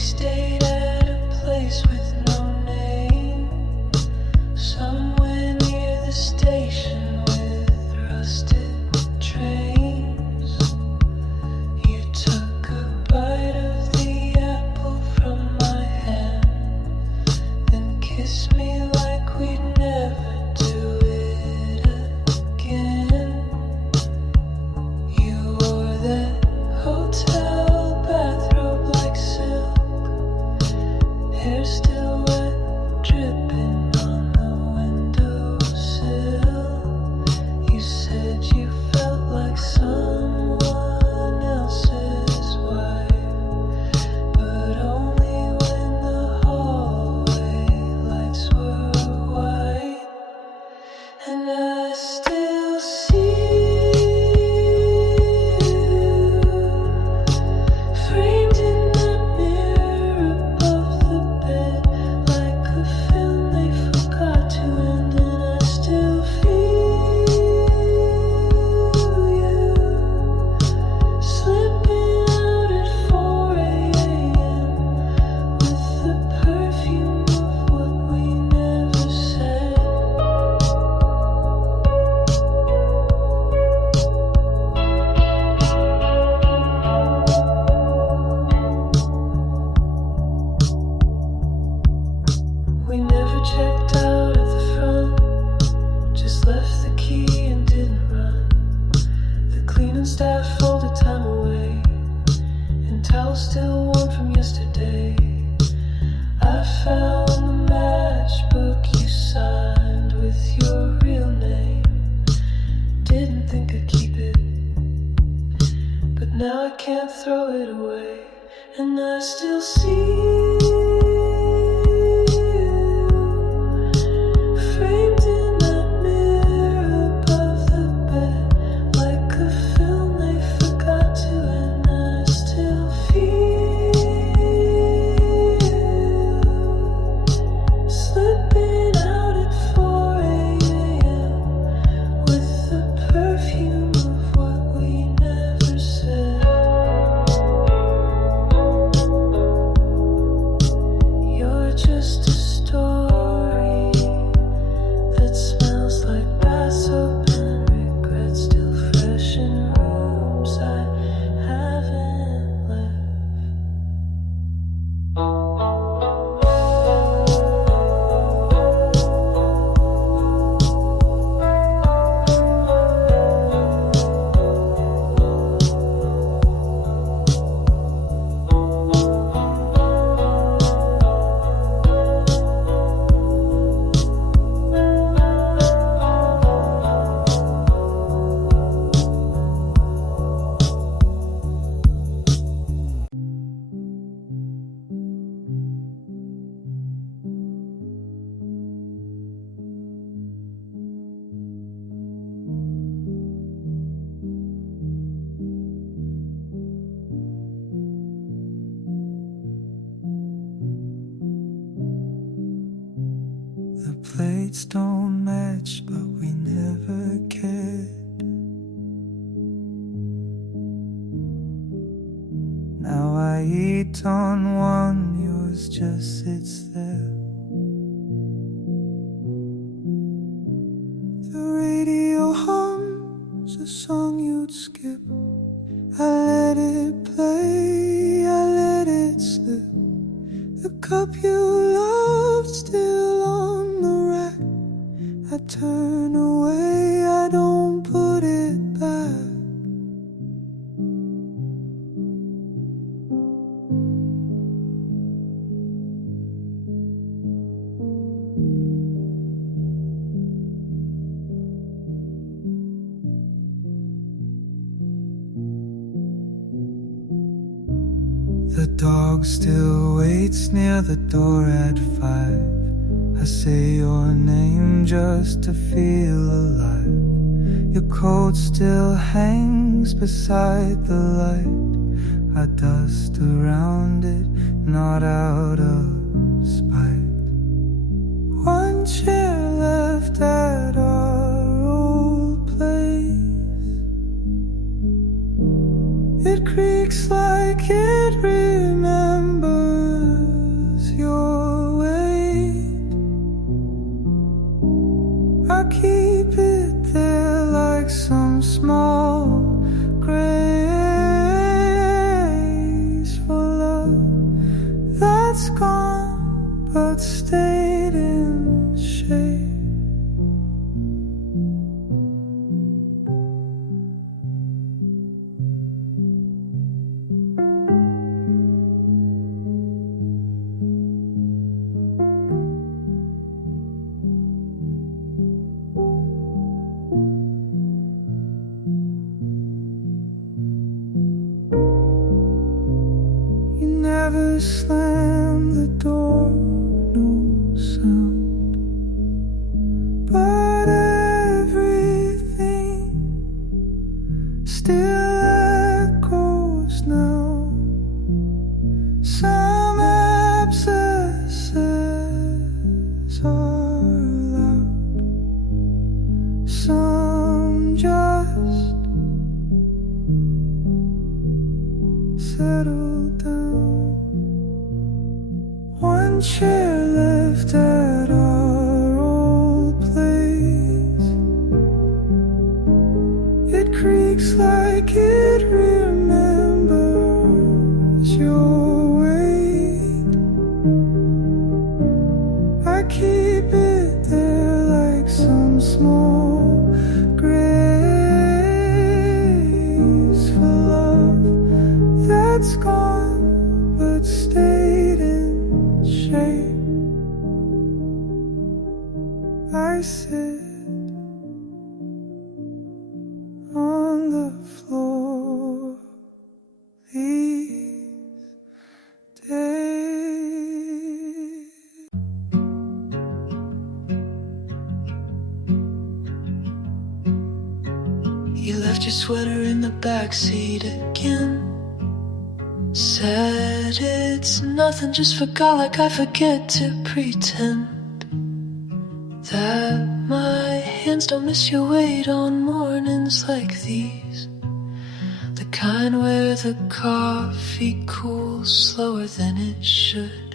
stayed at a place with no name, somewhere near the station with rusted trains. You took a bite of the apple from my hand, then kissed me like we'd never do it again. You wore that hotel bathrobe like silk, hair still wet, dripping on the windowsill. You said you felt like someone else's wife, but only when the hallway lights were white. And I still see you framed in that mirror above the bed, like a film they forgot to end. And I still feel you slipping out at 4 a.m. with the perfume of what we never said. We never checked out at the front, just left the key and didn't run. The cleaning staff folded time away, and towels still warm from yesterday. I found the matchbook you signed with your real name. Didn't think I'd keep it, but now I can't throw it away. And I still see you framed in that mirror above the bed, like a film they forgot to end. I still feel you slipping out at 4 a.m. with the perfume of what we never said. You're just a story that smells like bath soap and regret, still fresh in rooms I haven't left. The plates don't match, but we never cared. Now I eat on one, yours just sits there. The radio hums a song you'd skip. I let it play, I let it slip. The cup you loved still on the rack. I turn away, I don't put it back. The dog still waits near the door at 5. I say your name just to feel alive. Your coat still hangs beside the light. I dust around it, not out of spite. One chair left at our old place. It creaks like it remembers but stayed in shape. Never slam the door, no sound, but everything still echoes now. Some abscesses are loud, some just settle down. One chair left at our old place. It creaks like it remembers your weight. I keep it there like some small graceful love that's gone but stayed in shape. I sit on the floor these days. You left your sweater in the backseat again. Said it's nothing, just forgot like I forget to pretend that my hands don't miss your weight on mornings like these, the kind where the coffee cools slower than it should.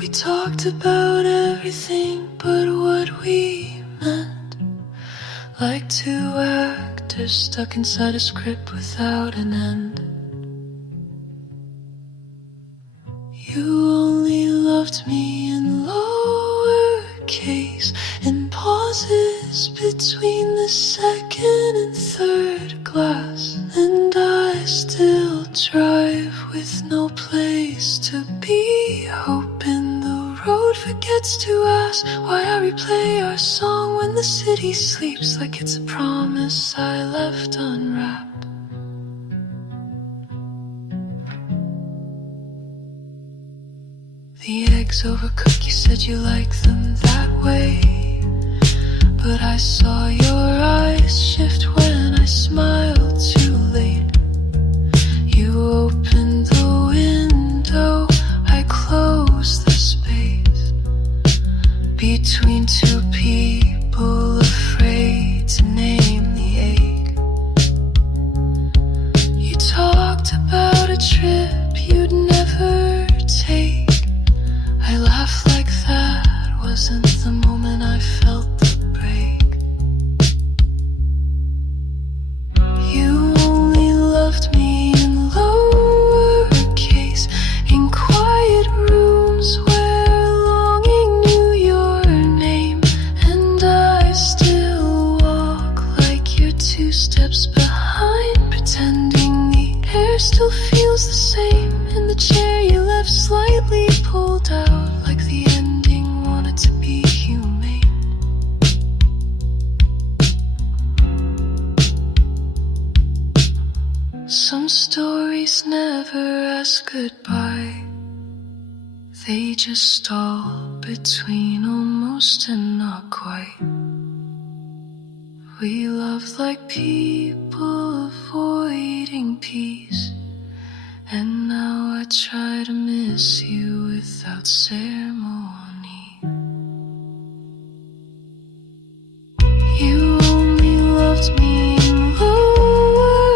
We talked about everything but what we meant, like two actors stuck inside a script without an end. You only loved me in lowercase, in pauses between the second and third glass, and I still drive with no place to be, hoping the road forgets to ask why I replay our song when the city sleeps, like it's a promise I left unwrapped. The eggs overcooked, you said you like them that way, but I saw your eyes shift when I smiled too late. You opened the window, I closed the space between two people afraid to name the ache. You talked about a trip you'd never take. I laughed like that wasn't the moment I felt the break. You only loved me in lowercase, in quiet rooms where longing knew your name, and I still walk like you're 2 steps behind, pretending the air still feels the same in the chair you left slightly pulled out, like the ending wanted to be humane. Some stories never ask goodbye, they just stall between almost and not quite. We loved like people avoiding peace, and now I try to miss you without ceremony. You only loved me in lowercase,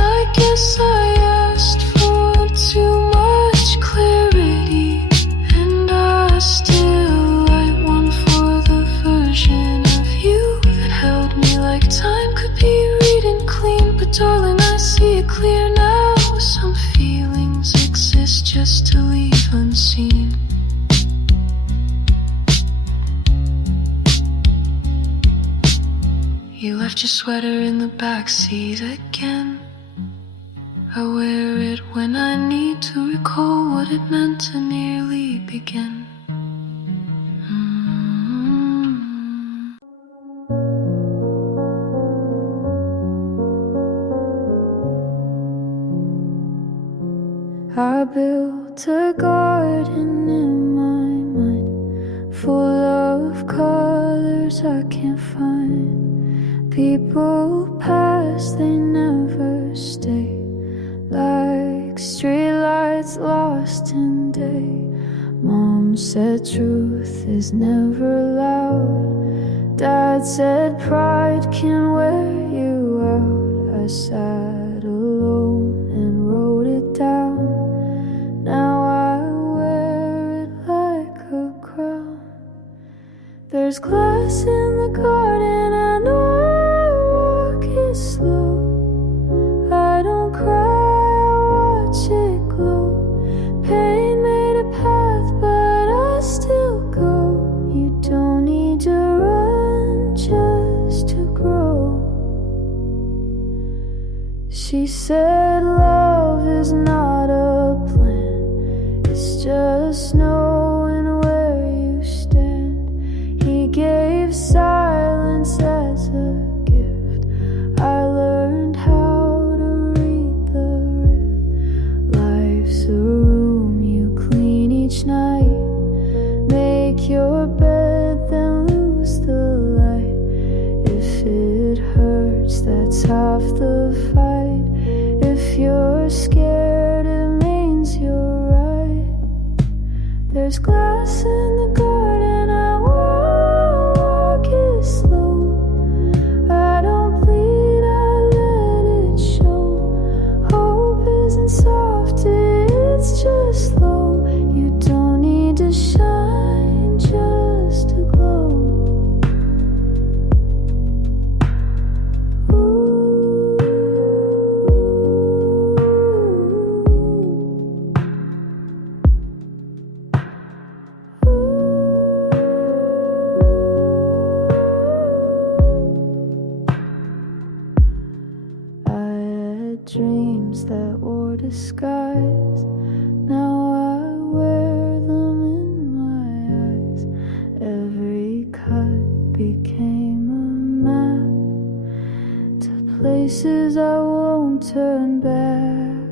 I guess I asked for too much clarity, and I still write one for the version of you that held me like time could be reading clean. But darling, I see it clear now, some feelings exist just to your sweater in the backseat again. I wear it when I need to recall what it meant to nearly begin. I built a garden in my mind, full of colors I can't find. People pass, they never stay, like streetlights lost in day. Mom said truth is never loud. Dad said pride can wear you out. I sat alone and wrote it down. Now I wear it like a crown. There's glass in the garden, I know I walk it slow. I don't cry, I watch it glow. Pain made a path, but I still go. You don't need to run just to grow. She said love is not a plan, it's just knowing where you stand. He gave silence as a gift. I learned how to read the rift. Life's a room you clean each night. Make your bed, then lose the light. If it hurts, that's half the fight. If you're scared, it means you're right. There's glass in the garden, I walk it slow. I don't bleed, I let it show. Hope isn't soft, it's just slow. You don't need to shine just to glow. Dreams that wore disguise, now I wear them in my eyes. Every cut became a map to places I won't turn back.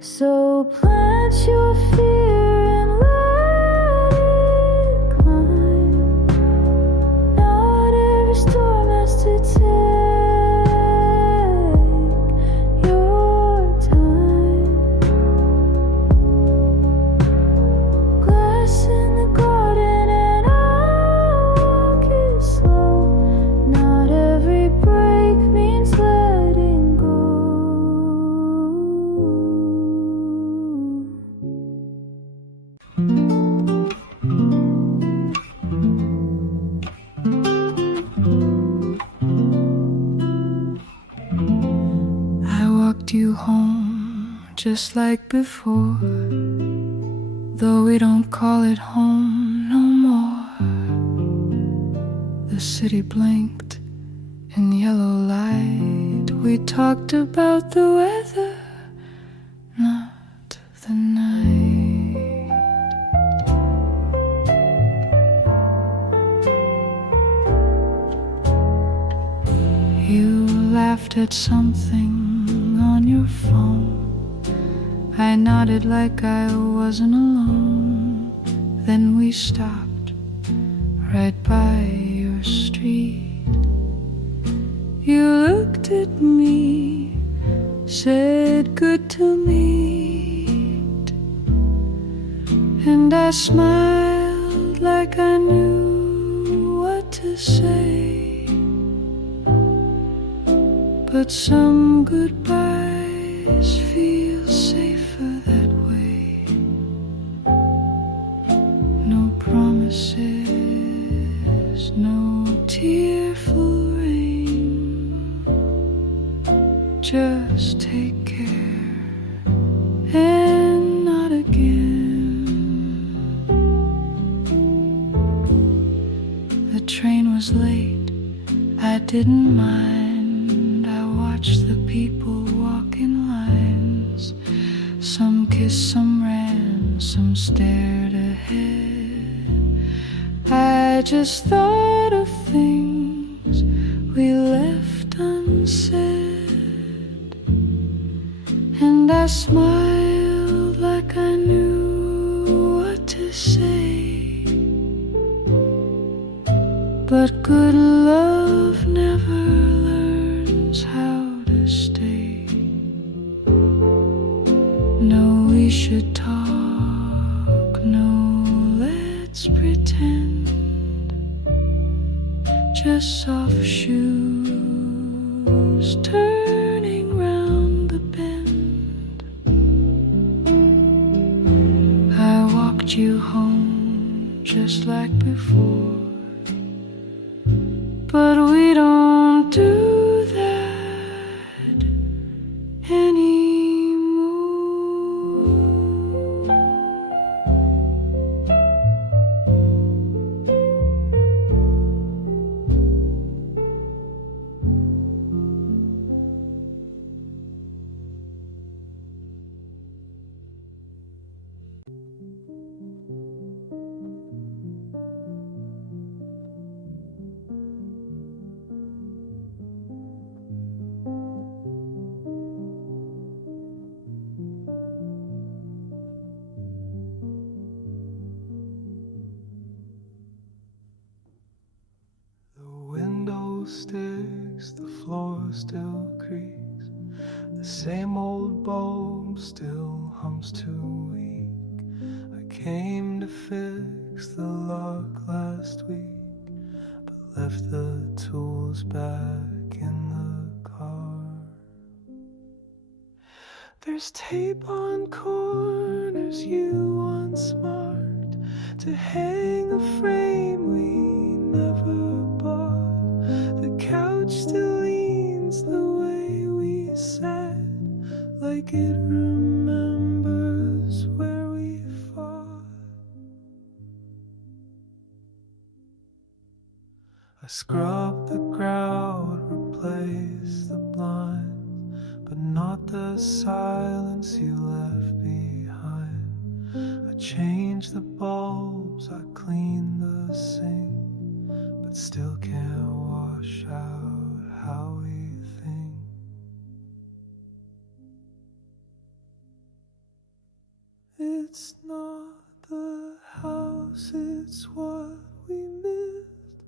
So plant your fear and let it climb. Not every storm has to take you home just like before, though we don't call it home no more. The city blinked in yellow light. We talked about the weather, not the night. You laughed at something on your phone. I nodded like I wasn't alone. Then we stopped right by your street. You looked at me, said good to meet, and I smiled like I knew what to say. But some goodbyes feel safer that way. No promises, no tearful rain. Just take care and not again. The train was late, I didn't mind. I watched the people walk in lines. Some kissed, some ran, some stared ahead. I just thought of things we left unsaid, and I smiled like I knew what to say. But good love never learns how to stay. No, we should talk, no, let's pretend. Just soft shoes turning round the bend. I walked you home just like before, but we don't do that anymore. Sticks, the floor still creaks, the same old bulb still hums too weak. I came to fix the lock last week, but left the tools back in the car. There's tape on corners you want smart to hang a frame we never bought. The couch still leans the way we sat, like it remembers where we fought. I scrubbed the grout, replaced the blinds, but not the silence you left behind. I changed the bulbs, I cleaned the sink, but still can't wash out how we think. It's not the house, it's what we missed.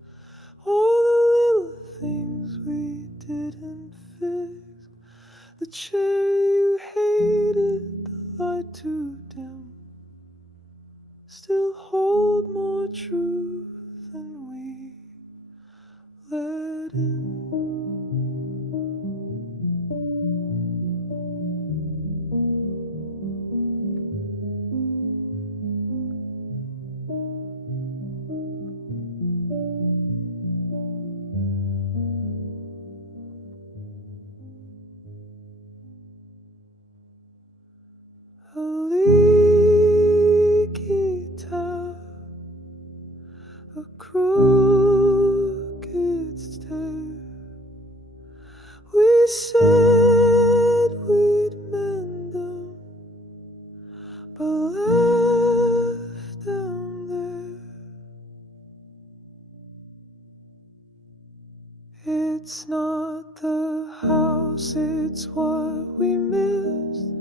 All the little things we didn't fix. The chair you hated, the light too dim, still hold more truth than we let in. A leaky tap, a crooked stair. We said we'd mend them, but left them there. It's not the house, it's what we missed.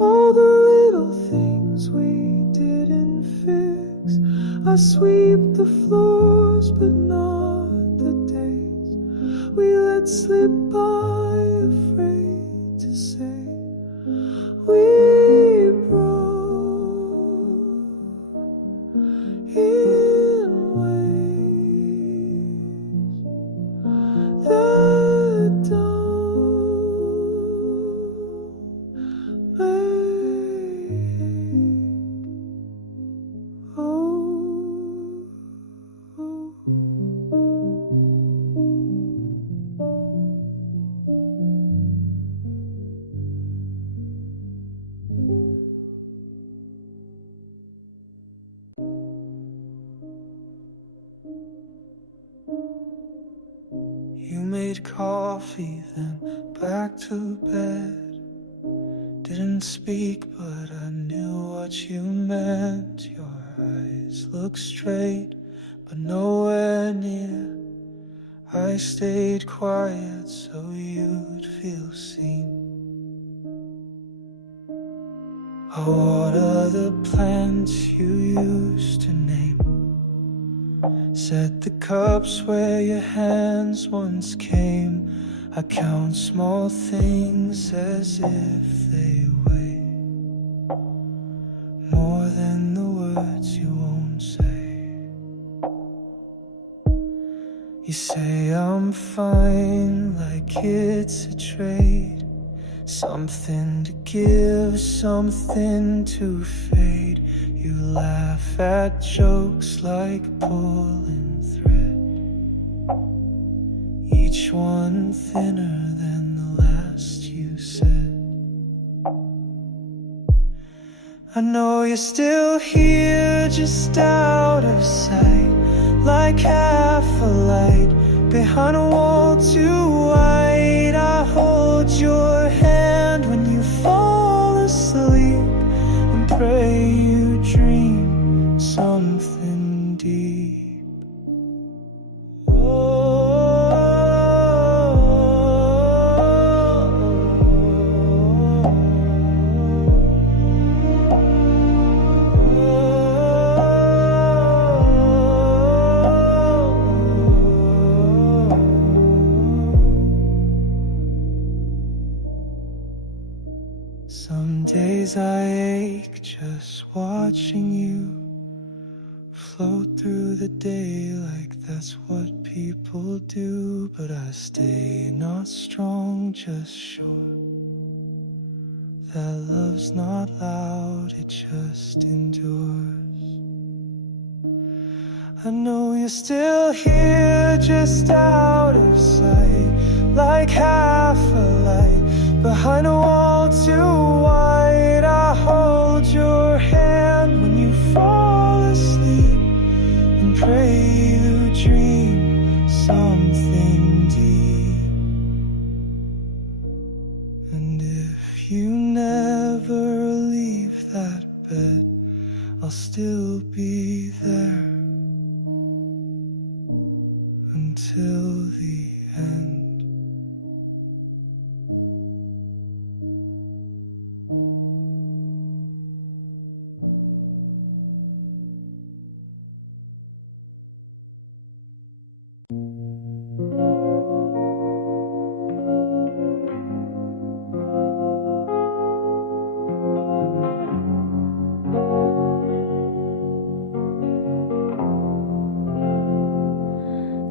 All the little things we didn't fix. I sweep the floors, but not the days we let slip by, afraid to say we broke in ways that don't make. Oh, oh. 'Cause made coffee, then back to bed. Didn't speak, but I knew what you meant. Your eyes looked straight, but nowhere near. I stayed quiet so you'd feel seen. I water the plants you used to name. Set the cups where your hands once came. I count small things as if they weigh more than the words you won't say. You say I'm fine, like it's a trade. Something to give, something to fade. You laugh at jokes like pulling thread, each one thinner than the last you said. I know you're still here, just out of sight, like half a light behind a wall too wide. I hold your hand when you fall asleep and pray you dream something deep. Some days I ache just watching you float through the day like that's what people do. But I stay not strong, just sure that love's not loud, it just endures. I know you're still here, just out of sight, like half a light behind a wall too wide. I hold your hand when you fall asleep and pray you dream something deep. And if you never leave that bed, I'll still be there until the end.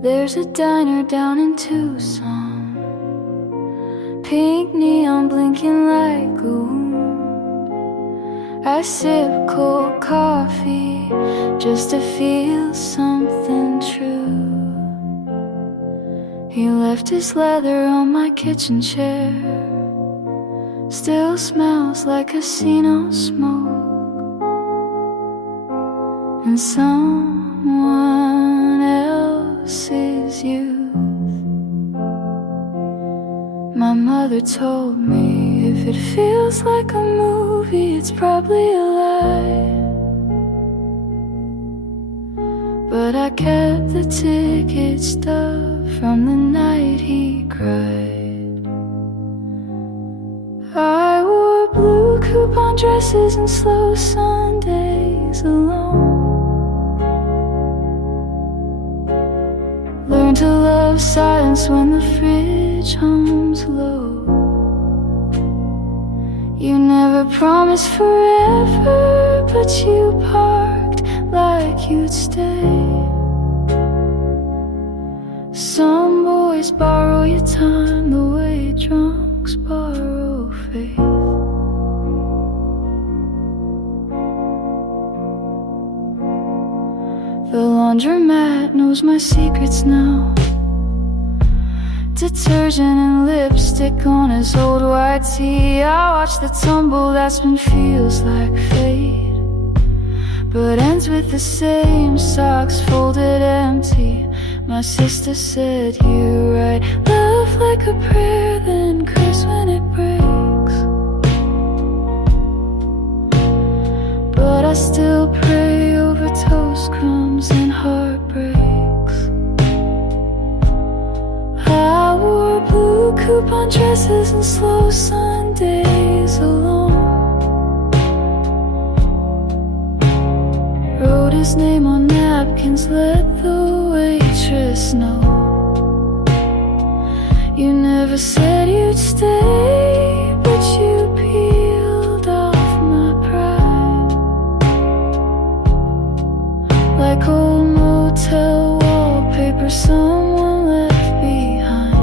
There's a diner down in Tucson, pink neon blinking like a wound. I sip cold coffee just to feel something true. He left his leather on my kitchen chair, still smells like casino smoke and someone else's youth. My mother told me if it feels like a movie, it's probably a lie. But I kept the ticket stub from the night he cried. I wore blue coupon dresses and slow Sundays alone. Learn to love silence when the fridge hums low. You never promised forever, but you parked like you'd stay. Some boys borrow your time the way drunks borrow faith. The laundromat knows my secrets now. Detergent and lipstick on his old white tee. I watch the tumble that spin feels like fate, but ends with the same socks folded empty. My sister said you write love like a prayer, then curse when it breaks. But I still pray over toast crumbs and heartbreaks. I wore blue coupon dresses and slow Sundays alone. Wrote his name on napkins, let the waitress know. You never said you'd stay, but you peeled off my pride. Like old motel wallpaper someone left behind.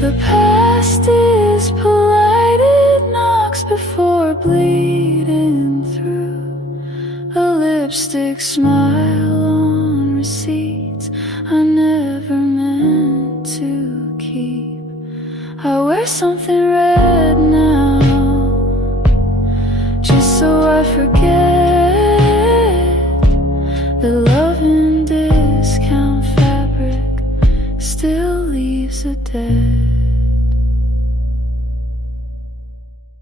The past is polite, it knocks before bleeding through. A lipstick smile on receipts I never meant to keep. I wear something red now, just so I forget that love in discount fabric still leaves a debt.